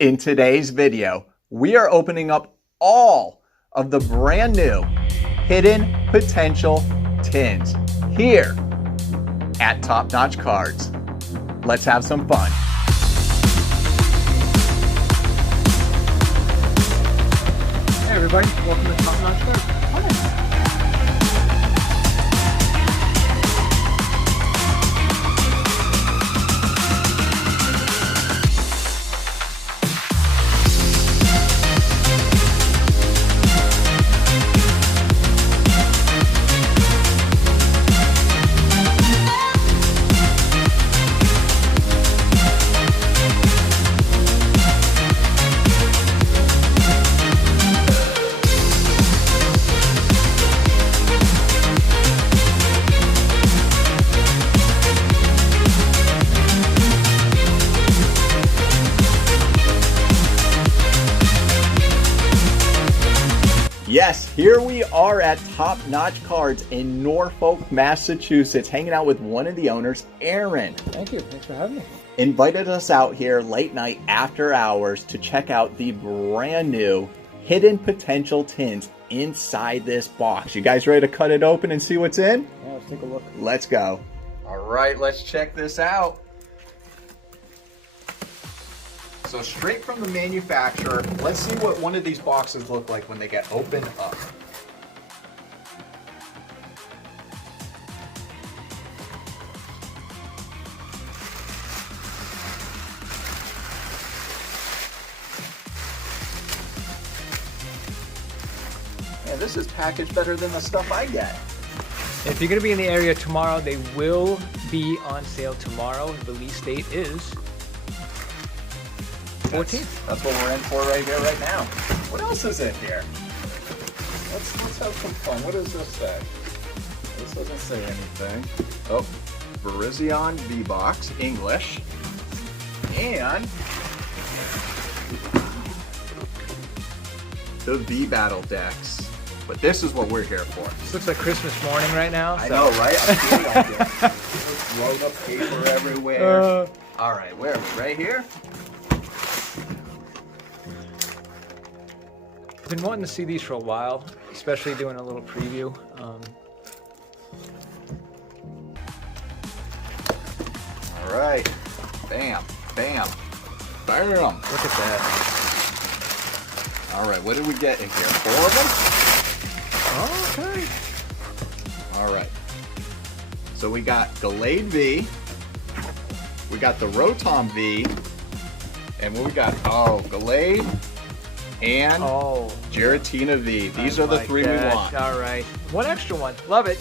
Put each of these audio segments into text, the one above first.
In today's video, we are opening up all of the brand new Hidden Potential tins here at Top Notch Cards. Let's have some fun. Hey everybody, welcome to Top Notch Cards. Yes, here we are at Top Notch Cards in Norfolk, Massachusetts, hanging out with one of the owners, Aaron. Thank you, thanks for having me. Invited us out here late night after hours to check out the brand new Hidden Potential tins inside this box. You guys ready to cut it open and see what's in? Yeah, let's take a look. Let's go. All right, let's check this out. So straight from the manufacturer, let's see what one of these boxes look like when they get opened up. Man, this is packaged better than the stuff I get. If you're going to be in the area tomorrow, they will be on sale tomorrow. The release date is 14th. That's what we're in for right here, right now. What else is in here? Let's have some fun. What does this say? This doesn't say anything. Oh, Virizion V-Box, English. And the V-Battle decks. But this is what we're here for. This looks like Christmas morning right now. I know, right? I'm feeling like it. Rolled up paper everywhere. All right, where are we? Right here? I've been wanting to see these for a while, especially doing a little preview. All right. Bam, bam, bam. Look at that. All right, what did we get in here? 4 of them? Okay. All right. So we got Gallade V. We got the Rotom V. And what we got? Oh, Gallade and Giratina V. These are the 3 we want. All right. One extra one. Love it.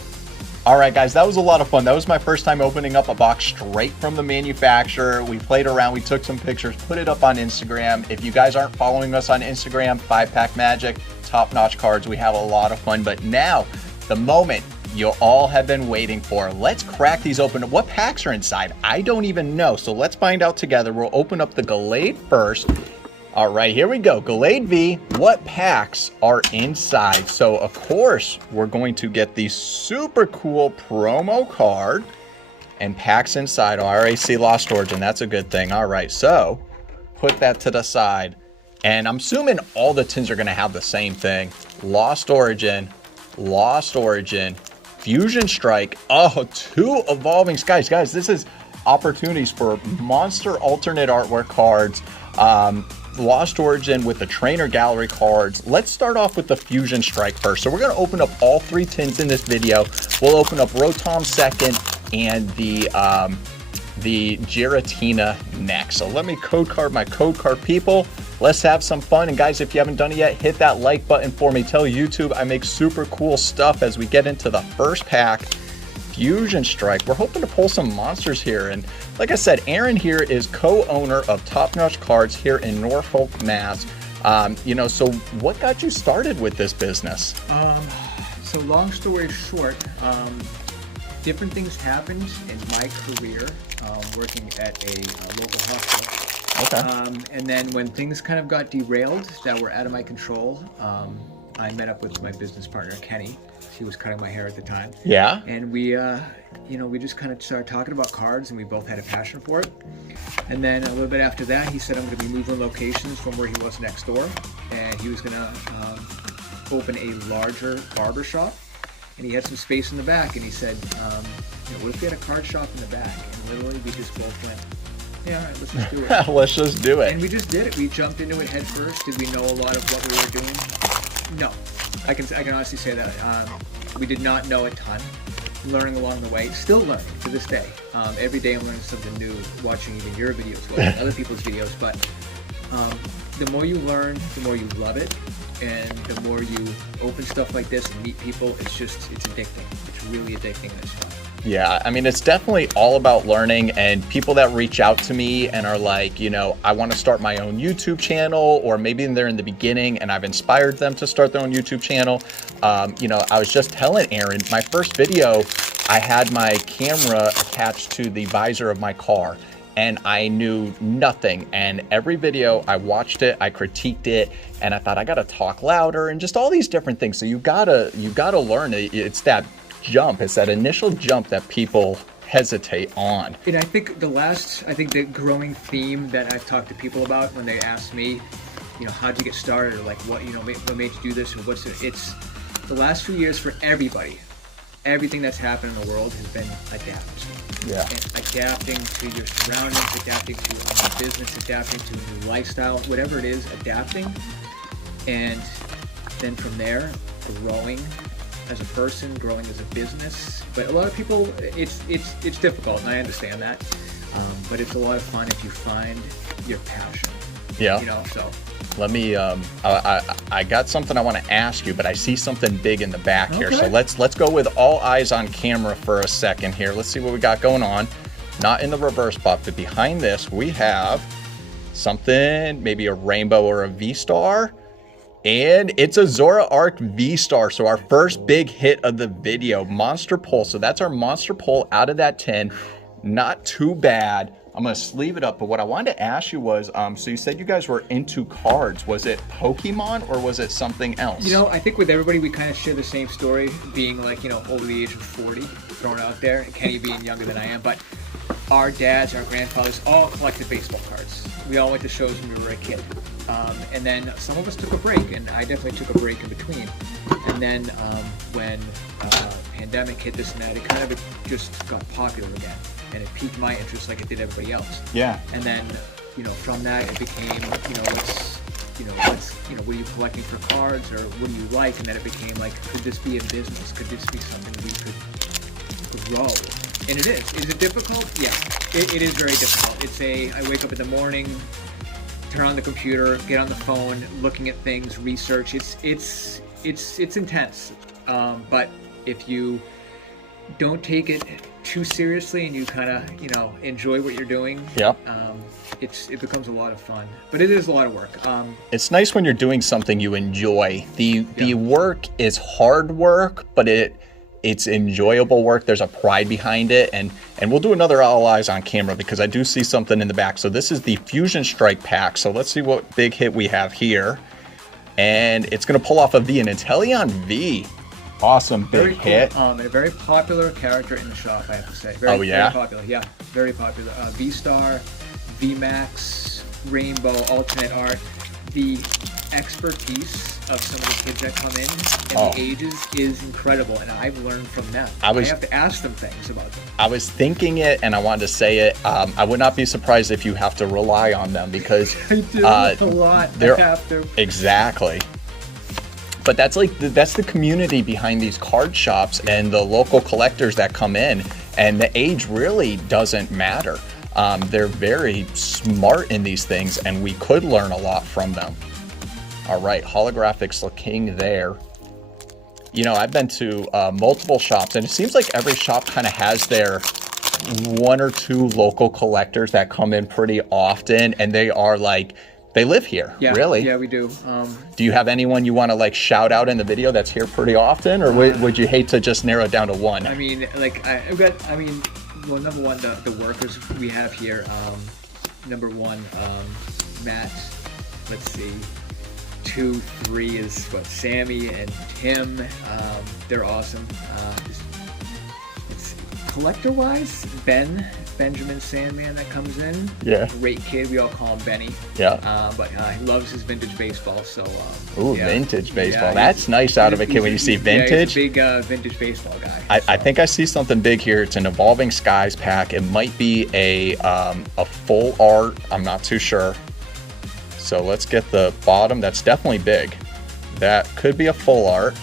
All right, guys, that was a lot of fun. That was my first time opening up a box straight from the manufacturer. We played around, we took some pictures, put it up on Instagram. If you guys aren't following us on Instagram, 5-Pack Magic, Top Notch Cards, we have a lot of fun. But now, the moment you all have been waiting for. Let's crack these open. What packs are inside? I don't even know. So let's find out together. We'll open up the Gallade first. All right, here we go. Gallade V, what packs are inside? So, of course, we're going to get the super cool promo card and packs inside. Oh, I already see Lost Origin. That's a good thing. All right, so put that to the side. And I'm assuming all the tins are going to have the same thing. Lost Origin, Fusion Strike. Oh, 2 Evolving Skies. Guys, this is opportunities for monster alternate artwork cards. Lost Origin with the Trainer Gallery cards. Let's start off with the Fusion Strike first. So we're going to open up all 3 tins in this video. We'll open up Rotom second and the Giratina next. So let me code card my code card people. Let's have some fun. And guys, if you haven't done it yet, hit that like button for me. Tell YouTube I make super cool stuff as we get into the first pack. Fusion Strike. We're hoping to pull some monsters here. And like I said, Aaron here is co-owner of Top Notch Cards here in Norfolk, Mass. So what got you started with this business? So long story short, different things happened in my career working at a local hospital. Okay. And then when things kind of got derailed that were out of my control, I met up with my business partner, Kenny. She was cutting my hair at the time. Yeah. And we, we just kind of started talking about cards, and we both had a passion for it. And then a little bit after that, he said, I'm going to be moving locations from where he was next door, and he was going to open a larger barber shop, and he had some space in the back, and he said, what if we had a card shop in the back? And literally we just both went, yeah, all right, let's just do it. Let's just do it. And we just did it. We jumped into it head first. Did we know a lot of what we were doing? No. I can honestly say that. We did not know a ton. Learning along the way. Still learning to this day. Every day I'm learning something new, watching even your videos, watching other people's videos. But the more you learn, the more you love it. And the more you open stuff like this and meet people, it's addicting. It's really addicting, this stuff. Yeah, I mean, it's definitely all about learning, and people that reach out to me and are like, I want to start my own YouTube channel, or maybe they're in the beginning and I've inspired them to start their own YouTube channel. I was just telling Aaron, my first video, I had my camera attached to the visor of my car, and I knew nothing. And every video I watched it, I critiqued it, and I thought I gotta talk louder and just all these different things. So you gotta learn it. It's that jump. It's that initial jump that people hesitate on. And I think the growing theme that I've talked to people about when they ask me, how'd you get started, or like what made you do this, or it's the last few years for everybody. Everything that's happened in the world has been adapt. Yeah. And adapting to your surroundings, adapting to a new business, adapting to a new lifestyle, whatever it is, adapting. And then from there, growing as a person, growing as a business. But a lot of people, it's difficult, and I understand that. But it's a lot of fun if you find your passion. Yeah. So. Let me, I got something I want to ask you, but I see something big in the back here. So let's go with all eyes on camera for a second here. Let's see what we got going on. Not in the reverse buff, but behind this, we have something, maybe a rainbow or a V-Star. And it's a Zora Arc V-Star. So our first big hit of the video, Monster Pull. So that's our Monster Pull out of that tin. Not too bad. I'm going to sleeve it up. But what I wanted to ask you was, so you said you guys were into cards. Was it Pokemon or was it something else? I think with everybody, we kind of share the same story, being like, over the age of 40, thrown out there, and Kenny being younger than I am. But our dads, our grandfathers, all collected baseball cards. We all went to shows when we were a kid. And then some of us took a break, and I definitely took a break in between. And then when pandemic hit, this and that, it kind of just got popular again, and it piqued my interest like it did everybody else. Yeah. And then, from that it became, what are you collecting for cards, or what do you like? And then it became like, could this be a business? Could this be something we could grow? And it is. Is it difficult? Yeah, it is very difficult. I wake up in the morning, turn on the computer, get on the phone, looking at things, research. It's intense. But if you don't take it too seriously and you kind of, enjoy what you're doing, it becomes a lot of fun. But it is a lot of work. It's nice when you're doing something you enjoy. The work is hard work, but it's enjoyable work. There's a pride behind it, and we'll do another all eyes on camera because I do see something in the back. So this is the Fusion Strike pack. So let's see what big hit we have here, and it's going to pull off a V, an Inteleon V. Awesome big hit. Cool. And a very popular character in the shop, I have to say. Very popular. Yeah, very popular. V-Star, V-Max, Rainbow, alternate art. The expertise of some of the kids that come in and the ages is incredible, and I've learned from them. I have to ask them things about them. I was thinking it, and I wanted to say it. I would not be surprised if you have to rely on them because I do a lot. I have to. Exactly. But that's the community behind these card shops and the local collectors that come in, and the age really doesn't matter. They're very smart in these things, and we could learn a lot from them. All right, Holographics looking there. I've been to multiple shops, and it seems like every shop kind of has their one or two local collectors that come in pretty often, and they live here, really. Yeah, we do. Do you have anyone you want to shout out in the video that's here pretty often, or would you hate to just narrow it down to one? I mean, well, number one, the workers we have here. Number one, Matt. Let's see. 2, 3 is Sammy and Tim. They're awesome. Let's see. collector-wise, Benjamin Sandman that comes in. Yeah. Great kid. We all call him Benny. Yeah. But he loves his vintage baseball. So. Ooh, yeah. vintage baseball. Yeah, That's nice out of a kid when you see vintage. Yeah, he's a big vintage baseball guy. I think I see something big here. It's an Evolving Skies pack. It might be a full art. I'm not too sure. So let's get the bottom. That's definitely big. That could be a full art.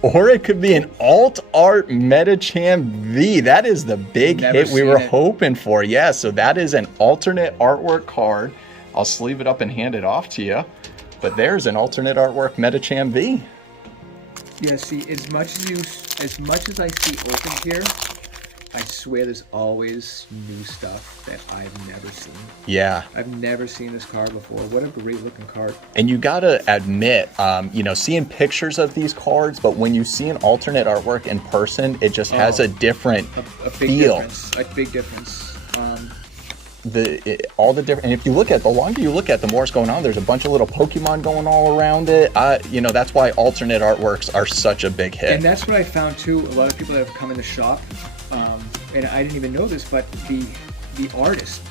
Or it could be an alt art Metacham V. That is the big hit we were hoping for. Yeah, so that is an alternate artwork card. I'll sleeve it up and hand it off to you. But there's an alternate artwork Metacham V. Yeah, see, as much as I see open here, I swear there's always new stuff that I've never seen. Yeah. I've never seen this card before. What a great looking card. And you gotta admit, seeing pictures of these cards, but when you see an alternate artwork in person, it just has a different feel. A big difference. All the different, and if you look at, the longer you look at, the more it's going on. There's a bunch of little Pokemon going all around it. That's why alternate artworks are such a big hit. And that's what I found too. A lot of people that have come in the shop, and I didn't even know this, but the artists,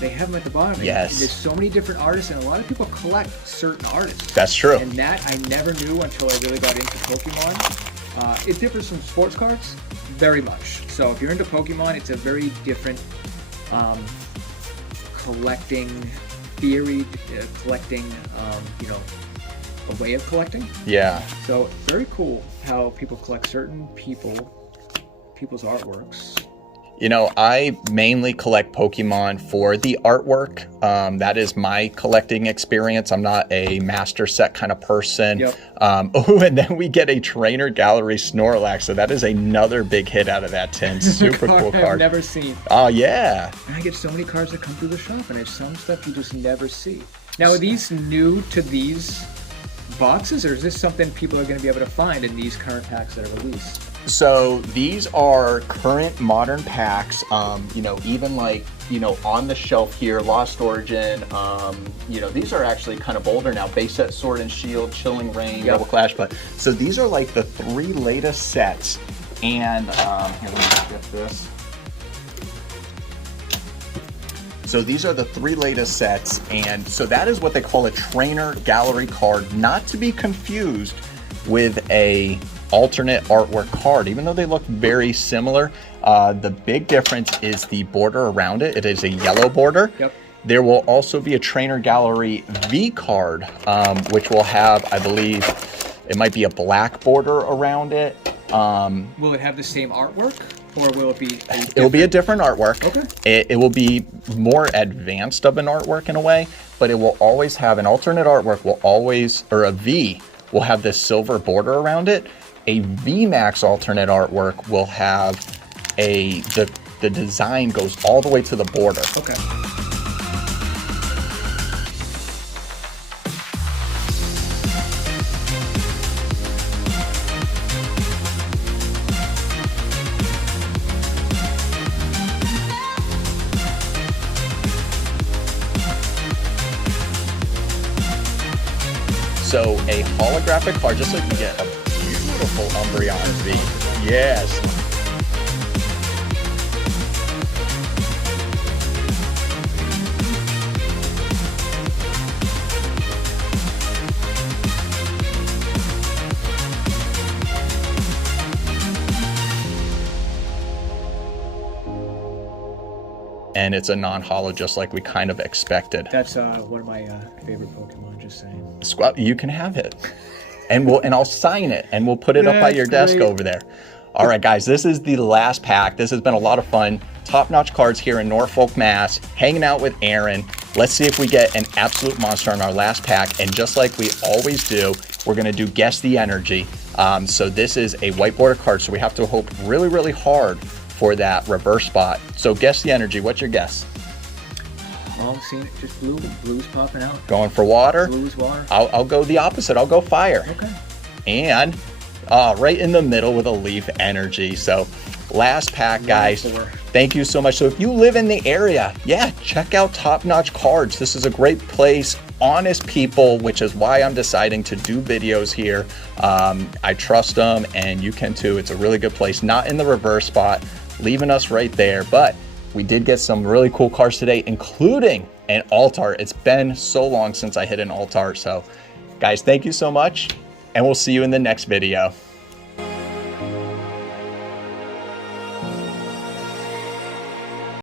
they have them at the bottom. Yes. There's so many different artists, and a lot of people collect certain artists. That's true. And that I never knew until I really got into Pokemon. It differs from sports cards very much. So if you're into Pokemon, it's a very different collecting theory, collecting, a way of collecting. Yeah. So very cool how people collect certain people's artworks. I mainly collect Pokemon for the artwork. That is my collecting experience. I'm not a master set kind of person. Yep. And then we get a Trainer Gallery Snorlax. So that is another big hit out of that tin. Super cool card. I've never seen. Oh, yeah. And I get so many cards that come through the shop, and there's some stuff you just never see. Now, are these new to these boxes, or is this something people are going to be able to find in these current packs that are released? So these are current modern packs, even on the shelf here, Lost Origin, these are actually kind of older now. Base set Sword and Shield, Chilling Reign, Double Clash, but so these are like the 3 latest sets. And here, let me just get this. So these are the 3 latest sets, and so that is what they call a Trainer Gallery card, not to be confused with a alternate artwork card. Even though they look very similar, the big difference is the border around it. It is a yellow border. Yep. There will also be a Trainer Gallery V card, which will have, I believe, it might be a black border around it. Will it have the same artwork, or will it be It will be a different artwork. Okay. It will be more advanced of an artwork in a way, but it will always have an alternate artwork, or a V will have this silver border around it. A VMAX alternate artwork will have the design goes all the way to the border. Okay. So a holographic card, just like you get a beautiful Umbreon V. Yes. And it's a non-holo, just like we kind of expected. That's one of my favorite Pokemon, just saying. Squat, you can have it. And I'll sign it, and we'll put it up by your desk over there. All right, guys, this is the last pack. This has been a lot of fun. Top-notch cards here in Norfolk, Mass. Hanging out with Aaron. Let's see if we get an absolute monster in our last pack. And just like we always do, we're going to do Guess the Energy. So this is a white border card, so we have to hope really, really hard for that reverse spot. So Guess the Energy. What's your guess? Oh, I'm seeing it. Just blue. Blue's popping out. Going for water? Blue's water. I'll go the opposite. I'll go fire. Okay. And right in the middle with a Leaf Energy. So last pack, guys. Thank you so much. So if you live in the area, yeah, check out Top Notch Cards. This is a great place, honest people, which is why I'm deciding to do videos here. I trust them, and you can too. It's a really good place, not in the reverse spot, leaving us right there. But we did get some really cool cards today, including an Alt-Art. It's been so long since I hit an Alt-Art. So guys, thank you so much, and we'll see you in the next video.